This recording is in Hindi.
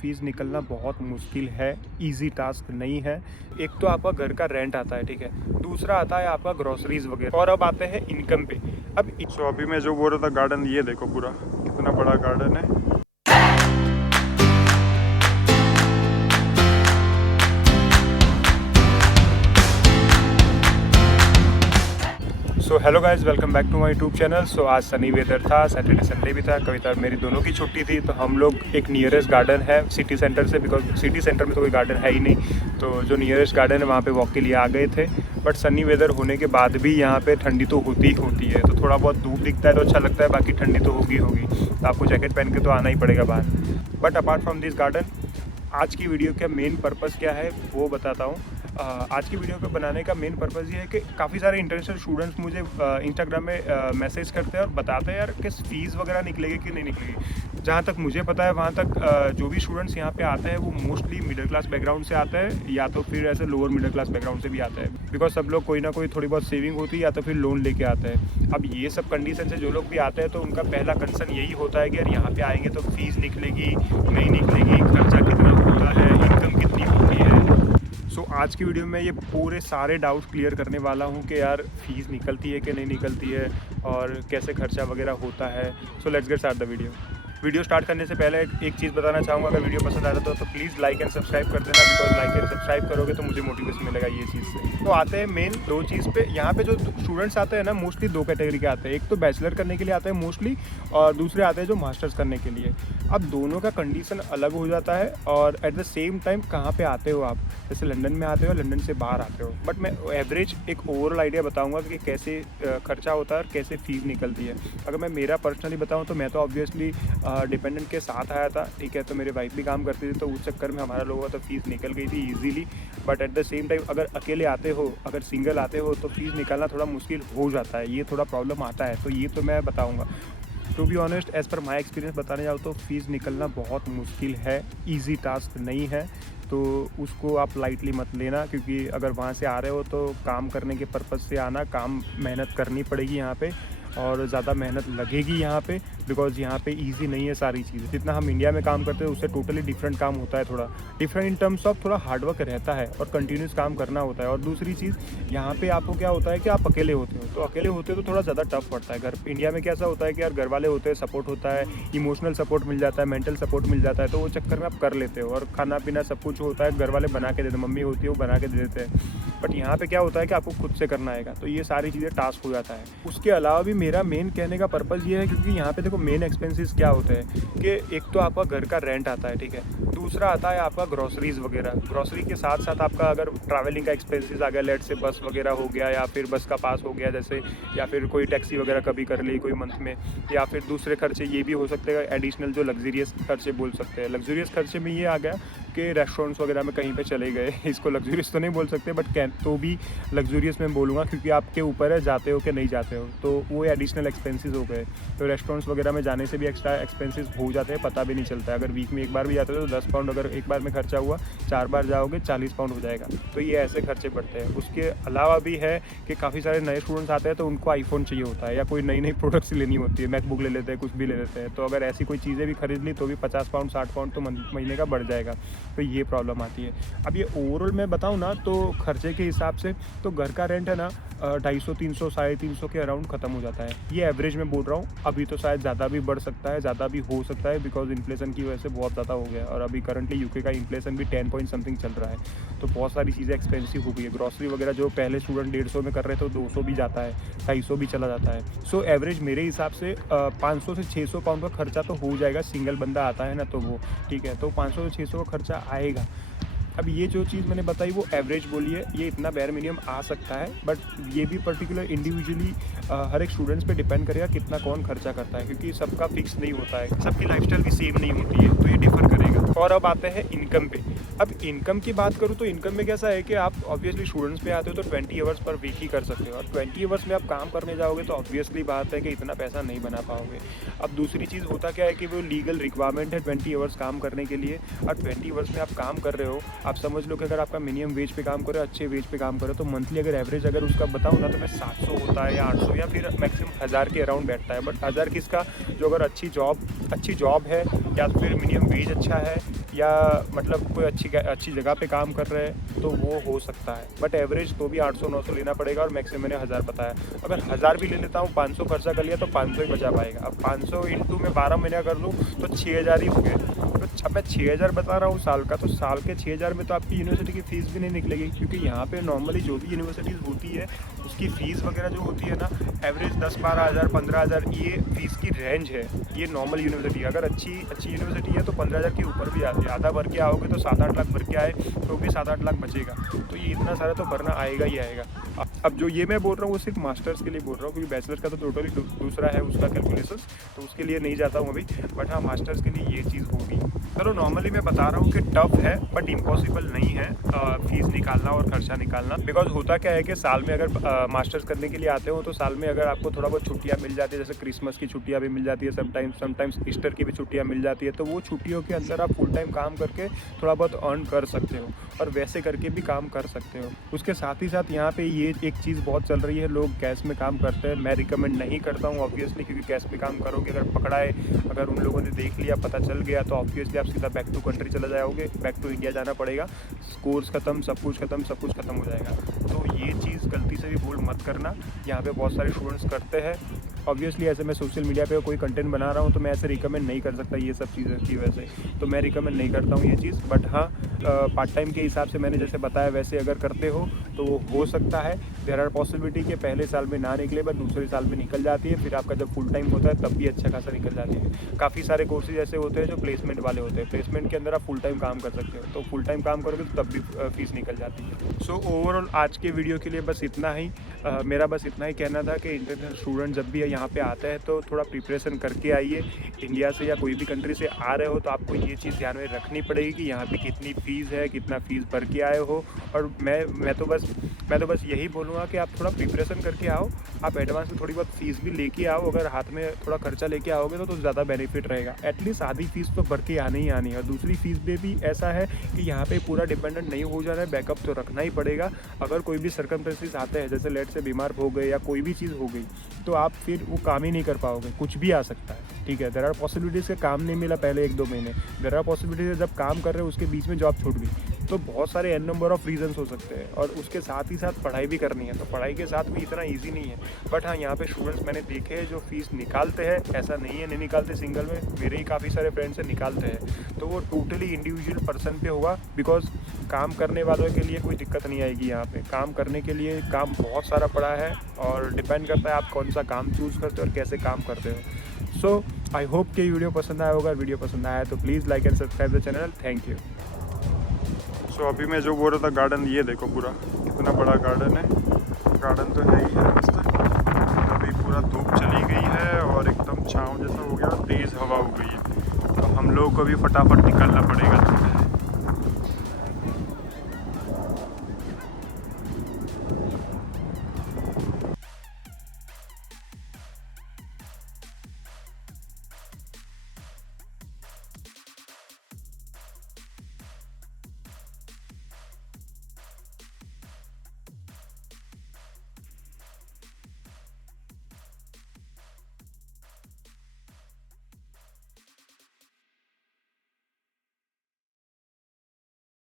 फ़ीस निकलना बहुत मुश्किल है, ईज़ी टास्क नहीं है। एक तो आपका घर का रेंट आता है, ठीक है, दूसरा आता है आपका ग्रोसरीज़ वगैरह, और अब आते हैं इनकम पे। अब अभी मैं जो बोल रहा था गार्डन, ये देखो पूरा कितना बड़ा गार्डन है। So hello guys, welcome back to my YouTube channel. So आज सनी वेदर था, सैटरडे संडे भी था, कविता मेरी दोनों की छुट्टी थी, तो हम लोग एक नियरेस्ट गार्डन है सिटी सेंटर से, बिकॉज सिटी सेंटर में तो कोई गार्डन है ही नहीं, तो जो नियरेस्ट गार्डन है वहाँ पे वॉक के लिए आ गए थे। बट सनी वेदर होने के बाद भी यहाँ पे ठंडी तो होती ही होती है, तो थोड़ा बहुत धूप दिखता है तो अच्छा लगता है, बाकी ठंडी तो होगी तो आपको जैकेट पहन के तो आना ही पड़ेगा बाहर। But apart from this garden, आज की वीडियो का मेन पर्पज़ क्या है वो बताता हूँ। आज की वीडियो को बनाने का मेन पर्पज़ ये है कि काफ़ी सारे इंटरनेशनल स्टूडेंट्स मुझे इंस्टाग्राम में मैसेज करते हैं और बताते हैं यार कि फ़ीस वगैरह निकलेगी कि नहीं निकलेगी। जहाँ तक मुझे पता है वहाँ तक जो भी स्टूडेंट्स यहाँ पे आते हैं वो मोस्टली मिडिल क्लास बैकग्राउंड से आते हैं, या तो फिर ऐसे लोअर मिडिल क्लास बैकग्राउंड से भी आते हैं, बिकॉज सब लोग कोई ना कोई थोड़ी बहुत सेविंग होती है या तो फिर लोन लेके आते हैं। अब ये सब कंडीशन से जो लोग भी आते हैं तो उनका पहला कंसर्न यही होता है कि यार यहाँ पे आएंगे तो फ़ीस निकलेगी नहीं निकलेगी, खर्चा कितना होता है, इनकम कितनी होती है। सो आज की वीडियो में ये पूरे सारे डाउट्स क्लियर करने वाला हूँ कि यार फ़ीस निकलती है कि नहीं निकलती है और कैसे खर्चा वगैरह होता है। So let's get start the video start करने से पहले एक चीज़ बताना चाहूँगा, अगर वीडियो पसंद आ रहा तो प्लीज़ लाइक एंड सब्सक्राइब कर देना, बिकॉज लाइक एंड सब्सक्राइब करोगे तो मुझे मोटिवेशन मिलेगा ये चीज़ से। तो आते हैं मेन दो चीज़ पे। यहाँ पे जो स्टूडेंट्स आते हैं ना, मोस्टली दो कैटेगरी के आते हैं, एक तो बैचलर करने के लिए आते हैं मोस्टली, और दूसरे आते हैं जो मास्टर्स करने के लिए। अब दोनों का कंडीशन अलग हो जाता है, और एट द सेम टाइम कहाँ पे आते हो आप, जैसे लंदन में आते हो, लंदन से बाहर आते हो। बट मैं एवरेज एक ओवरऑल आइडिया बताऊंगा कि कैसे खर्चा होता है और कैसे फ़ीस निकलती है। अगर मैं मेरा पर्सनली बताऊं तो मैं तो ऑब्वियसली डिपेंडेंट के साथ आया था, ठीक है, तो मेरे वाइफ भी काम करती थी, तो उस चक्कर में हमारा लोगों का तो फ़ीस निकल गई थी easily. But at the same time अगर अकेले आते हो, अगर सिंगल आते हो, तो फ़ीस निकालना थोड़ा मुश्किल हो जाता है, ये थोड़ा प्रॉब्लम आता है, तो ये तो मैं बताऊँगा। To be honest, as per my experience बताने जाओ तो फ़ीस निकलना बहुत मुश्किल है, ईजी टास्क नहीं है, तो उसको आप लाइटली मत लेना, क्योंकि अगर वहाँ से आ रहे हो तो काम करने के पर्पज़ से आना, काम मेहनत करनी पड़ेगी यहाँ पे, और ज़्यादा मेहनत लगेगी यहाँ पे, बिकॉज़ यहाँ पे इजी नहीं है सारी चीज़ें। जितना हम इंडिया में काम करते हैं उससे टोटली डिफरेंट काम होता है, थोड़ा डिफरेंट इन टर्म्स ऑफ थोड़ा हार्डवर्क रहता है और कंटिन्यूस काम करना होता है। और दूसरी चीज़, यहाँ पे आपको क्या होता है कि आप अकेले होते हो, तो अकेले होते हो तो थोड़ा ज़्यादा टफ पड़ता है। घर इंडिया में कैसा होता है कि यार घर वाले होते हैं, सपोर्ट होता है, इमोशनल सपोर्ट मिल जाता है, मेंटल सपोर्ट मिल जाता है, तो वो चक्कर में आप कर लेते हो, और खाना पीना सब कुछ होता है घर वाले बना के देते हैं, मम्मी होती है वो बना के दे देते हैं। बट यहाँ पे क्या होता है कि आपको खुद से करना आएगा, तो ये सारी चीज़ें टास्क हो जाता है। उसके अलावा भी मेरा मेन कहने का पर्पज़ ये है, क्योंकि यहाँ पे देखो मेन एक्सपेंसेस क्या होते हैं कि एक तो आपका घर का रेंट आता है, ठीक है, दूसरा आता है आपका ग्रोसरीज़ वगैरह। ग्रोसरी के साथ साथ आपका अगर ट्रैवलिंग का एक्सपेंसेस आ गया, लेट से बस वगैरह हो गया, या फिर बस का पास हो गया जैसे, या फिर कोई टैक्सी वगैरह कभी कर ली कोई मंथ में, या फिर दूसरे खर्चे ये भी हो सकते हैं एडिशनल, जो लग्जरियस खर्चे बोल सकते हैं। लग्जरियस खर्चे में ये आ गया कि रेस्टोरेंट्स वगैरह में कहीं पे चले गए, इसको लग्जरियस तो नहीं बोल सकते, बट तो भी लग्जरियस में बोलूँगा, क्योंकि आपके ऊपर है जाते हो कि नहीं जाते हो, तो वो एडिशनल एक्सपेंसेस हो गए। तो रेस्टोरेंट्स वगैरह में जाने से भी एक्स्ट्रा एक्सपेंसेस हो जाते हैं, पता भी नहीं चलता है। अगर वीक में एक बार भी जाते हो तो 10 पाउंड अगर एक बार में खर्चा हुआ, 4 बार जाओगे 40 पाउंड हो जाएगा, तो ये ऐसे खर्चे पड़ते हैं। उसके अलावा भी है कि काफ़ी सारे नए स्टूडेंट्स आते हैं तो उनको आईफोन चाहिए होता है, या कोई नई नई प्रोडक्ट्स लेनी होती है, मैकबुक ले लेते हैं, कुछ भी ले लेते हैं, तो अगर ऐसी कोई चीज़ें भी खरीद ली तो भी 50 पाउंड 60 पाउंड तो महीने का बढ़ जाएगा, तो ये प्रॉब्लम आती है। अब ये ओवरऑल मैं बताऊँ ना, तो खर्चे के हिसाब से तो घर का रेंट है ना 250 300 350 के अराउंड ख़त्म हो जाता है, ये एवरेज में बोल रहा हूँ। अभी तो शायद ज़्यादा भी बढ़ सकता है, ज़्यादा भी हो सकता है, बिकॉज इन्फ्लेशन की वजह से बहुत ज़्यादा हो गया, और अभी करंटली यूके का इन्फ्लेशन भी 10 पॉइंट समथिंग चल रहा है, तो बहुत सारी चीज़ें एक्सपेंसिव हो गई है। ग्रॉसरी वगैरह जो पहले स्टूडेंट 150 में कर रहे थे 200 भी जाता है, 250 भी चला जाता है। सो एवरेज मेरे हिसाब से 500 से 600 पाउंड का खर्चा तो हो जाएगा, सिंगल बंदा आता है ना तो वो ठीक है, तो 500 से 600 का खर्चा आएगा। अब ये जो चीज़ मैंने बताई वो एवरेज बोली है, ये इतना बेयर मिनिमम आ सकता है, बट ये भी पर्टिकुलर इंडिविजुअली हर एक स्टूडेंट्स पे डिपेंड करेगा कितना कौन खर्चा करता है, क्योंकि सबका फिक्स नहीं होता है, सबकी लाइफस्टाइल भी सेम नहीं होती है, तो ये डिफर करेगा। और अब आते हैं इनकम पे। अब इनकम की बात करूँ तो इनकम में कैसा है कि आप ऑब्वियसली स्टूडेंट्स पे आते हो तो 20 आवर्स पर वीक ही कर सकते हो, और 20 आवर्स में आप काम करने जाओगे तो ऑब्वियसली बात है कि इतना पैसा नहीं बना पाओगे। अब दूसरी चीज़ होता क्या है कि वो लीगल रिक्वायरमेंट है 20 आवर्स काम करने के लिए, और 20 आवर्स में आप काम कर रहे हो, आप समझ लो कि अगर आपका मिनिमम वेज पे काम करो, अच्छे वेज पे काम करो, तो मंथली अगर एवरेज अगर उसका बताऊँ ना तो मैं 700 होता है या 800 या फिर मैक्सिमम 1000 के अराउंड बैठता है। बट 1000 किसका, जो अगर अच्छी जॉब है या फिर मिनिमम वेज अच्छा है, या मतलब कोई अच्छी जगह पे काम कर रहे हैं तो वो हो सकता है। बट एवरेज तो भी 800-900 लेना पड़ेगा, और मैक्सिमम मैंने 1000 बताया। अगर 1000 भी ले लेता हूँ, 500 खर्चा कर लिया तो 500 ही बचा पाएगा। अब 500 इंटू में 12 महीना कर लूँ तो 6000 ही हो गए। तो अब मैं 6000 बता रहा हूँ साल का, तो साल के 6000 में तो आपकी यूनिवर्सिटी की फ़ीस भी नहीं निकलेगी, क्योंकि यहाँ पे नॉर्मली जो भी यूनिवर्सिटीज़ होती है उसकी फ़ीस वगैरह जो होती है ना, एवरेज 10-12 हज़ार 15 हज़ार ये फ़ीस की रेंज है। ये नॉर्मल यूनिवर्सिटी, अगर अच्छी यूनिवर्सिटी है तो 15 हज़ार के ऊपर भी आती है। आधा भर के आओगे तो 7-8 लाख भर के आए तो भी 7-8 लाख बचेगा। तो ये इतना सारा तो भरना आएगा ही आएगा। अब जो ये मैं बोल रहा हूँ वो सिर्फ मास्टर्स के लिए बोल रहा हूँ, क्योंकि बैचलर का तो टोटली दूसरा है उसका कैलकुलेशन, तो उसके लिए नहीं जाता हूँ अभी। बट हाँ, मास्टर्स के लिए ये चीज़ होगी। चलो नॉर्मली मैं बता रहा हूँ कि टफ है बट इम्पॉसिबल नहीं है फीस निकालना और खर्चा निकालना। बिकॉज होता क्या है कि साल में अगर मास्टर्स करने के लिए आते हो तो साल में अगर आपको थोड़ा बहुत छुट्टियाँ मिल जाती है, जैसे क्रिसमस की छुट्टियाँ भी मिल जाती है, समटाइम्स ईस्टर की भी छुट्टियाँ मिल जाती है, तो वो छुट्टियों के अंदर आप फुल टाइम काम करके थोड़ा बहुत अर्न कर सकते हो, और वैसे करके भी काम कर सकते हो। उसके साथ ही साथ यहाँ पे ये एक चीज़ बहुत चल रही है, लोग कैश में काम करते हैं। मैं रिकमेंड नहीं करता हूँ ऑब्वियसली, क्योंकि कैश में काम करोगे अगर पकड़ाए, अगर उन लोगों ने देख लिया, पता चल गया, तो ऑब्वियसली आप सीधा बैक टू कंट्री चले जाओगे, बैक टू इंडिया जाना पड़ेगा, कोर्स खत्म, सब कुछ खत्म हो जाएगा। तो ये चीज़ गलती से भी भूल मत करना। यहाँ पे बहुत सारे स्टूडेंट्स करते हैं। ऑब्वियसली ऐसे मैं सोशल मीडिया पे कोई कंटेंट बना रहा हूँ तो मैं ऐसे रिकमेंड नहीं कर सकता ये सब चीज़ें की वजह से, तो मैं रिकमेंड नहीं करता हूँ ये चीज़। बट हाँ, पार्ट टाइम के हिसाब से मैंने जैसे बताया वैसे अगर करते हो तो वो हो सकता है। देयर आर पॉसिबिलिटी के पहले साल में ना निकले बट दूसरे साल में निकल जाती है, फिर आपका जब फुल टाइम होता है तब भी अच्छा खासा निकल जाती है। काफ़ी सारे कोर्सेज ऐसे होते हैं जो प्लेसमेंट वाले होते हैं, प्लेसमेंट के अंदर आप फुल टाइम काम कर सकते हो, तो फुल टाइम काम करोगे तो तब भी फीस निकल जाती है। सो ओवरऑल आज के वीडियो के लिए बस इतना ही। मेरा बस इतना ही कहना था कि इंटरनेशनल स्टूडेंट जब भी यहाँ पे आते हैं तो थोड़ा प्रिपरेशन करके आइए। इंडिया से या कोई भी कंट्री से आ रहे हो तो आपको ये चीज़ ध्यान में रखनी पड़ेगी कि यहाँ पे कितनी फ़ीस है, कितना फ़ीस भर के आए हो। और मैं तो बस यही बोलूँगा कि आप थोड़ा प्रिपरेशन करके आओ, आप एडवांस में थोड़ी बहुत फ़ीस भी लेके आओ। अगर हाथ में थोड़ा खर्चा लेके आओगे तो ज़्यादा बेनिफिट रहेगा। एटलीस्ट आधी फ़ीस तो भर के आनी ही आनी है। और दूसरी फ़ीस में भी ऐसा है कि यहाँ पे पूरा डिपेंडेंट नहीं हो जाना है, बैकअप तो रखना ही पड़ेगा। अगर कोई भी सर्कमस्टेंसेस आते हैं, जैसे लेट से बीमार हो गए या कोई भी चीज़ हो गई, तो आप फिर वो काम ही नहीं कर पाओगे, कुछ भी आ सकता है। ठीक है, देयर आर पॉसिबिलिटीज़ के काम नहीं मिला पहले 1-2 महीने, देयर आर पॉसिबिलिटीज़ जब काम कर रहे हो उसके बीच में जॉब छूट गई, तो बहुत सारे एन नंबर ऑफ रीजंस हो सकते हैं। और उसके साथ ही साथ पढ़ाई भी करनी है, तो पढ़ाई के साथ भी इतना ईजी नहीं है। बट हाँ, यहाँ पे स्टूडेंट्स मैंने देखे हैं जो फीस निकालते हैं, ऐसा नहीं है नहीं निकालते सिंगल में, मेरे ही काफ़ी सारे फ्रेंड्स से निकालते हैं। तो वो टोटली इंडिविजुअल पर्सन पे होगा, बिकॉज काम करने वालों के लिए कोई दिक्कत नहीं आएगी। यहाँ पे काम करने के लिए काम बहुत सारा पड़ा है, और डिपेंड करता है आप कौन सा काम चूज़ करते हो और कैसे काम करते हो। सो आई होप कि वीडियो पसंद आया होगा। वीडियो पसंद आया तो please like and subscribe the channel. Thank you. So अभी मैं जो बोल रहा था, गार्डन ये देखो पूरा कितना बड़ा गार्डन है। गार्डन तो है ही है मस्त। अभी पूरा धूप चली गई है और एकदम छाँव जैसा हो गया, तेज़ हवा हो गई है, तो हम लोग को भी फटाफट निकलना पड़ेगा।